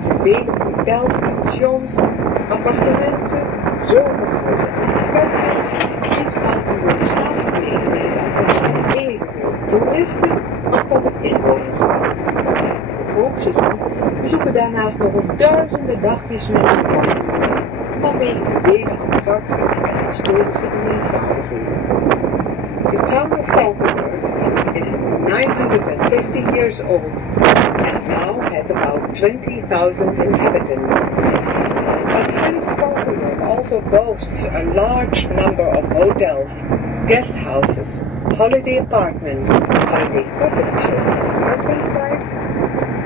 provides vele hotels, pensions, appartementen, zomerhuizen en campings. Ziet Valkenburg zelf Nederland evenveel toeristen als dat het inwoners telt. Het hoogseizoen bezoeken daarnaast nog eens duizenden dagjes mensen Valkenburg, vanwege de vele attracties en historische bezienswaardigheden. The town of Valkenburg is 950 years old and now has about 20,000 inhabitants. But since Valkenburg also boasts a large number of hotels, guest houses, holiday apartments, holiday cottages, and camping sites,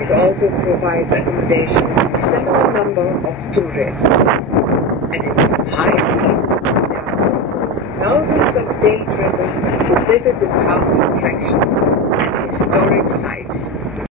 it also provides accommodation to a similar number of tourists. And in the high season, there are also thousands of day trippers who visit the town's attractions and historic sites.